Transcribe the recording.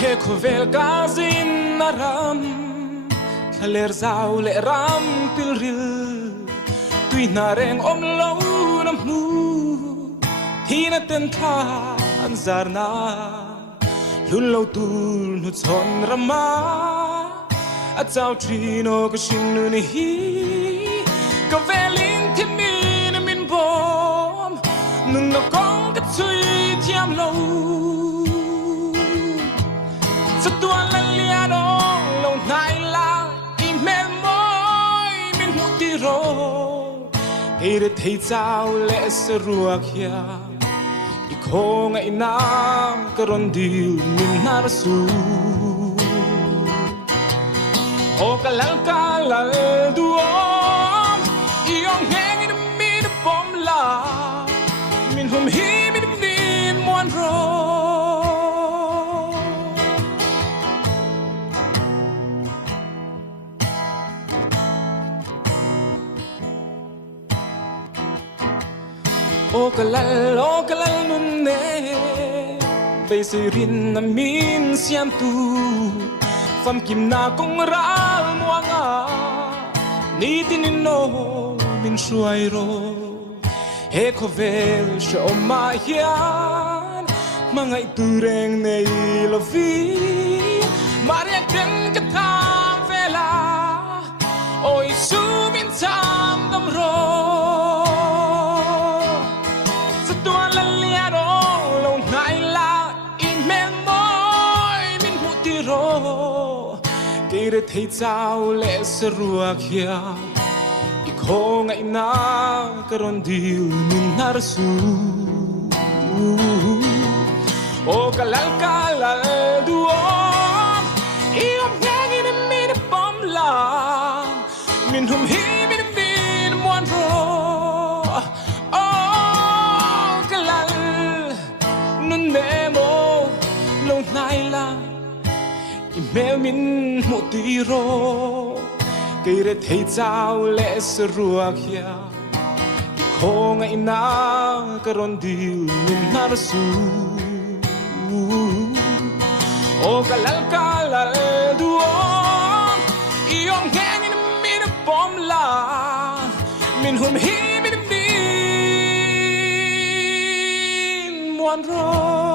he khovel kazin naram thaler zau le ram pilril tui nareng om lo nam mu thina ten tha an zarna lun lo tul nu chon rama a chau trino ka shin nu ni hi ka velin tin min min bom nun no kong ka chui thiam lo sa tua la lia no lo nai la i mel moi min hu ti ro e re thei chau le se ruak ya i khong ai na ka ron dil min nar su o kalal duom i ong hang in min bom la min hum hi min min mon ro o kalal nun ne bay si rin na min siam tu fam kim na kong ral muanga ni tin no min shuai ro he khovel sho ma hian mangai tu reng nei lo vi maria ten ka tham vela oi su min tham dam ro re thei chau le se ruak hia i khong ai na ka ron dil min nar su o kalal duom i om yang in min bom la min hum hi min mon ro o kalal nun nemo lo nai la mel min mu ti ro ke re thei chau le se ruak hia i khong ai na ka ron dil min nar su o kalal duom i ong hang in min bom la min hum hi min mon ro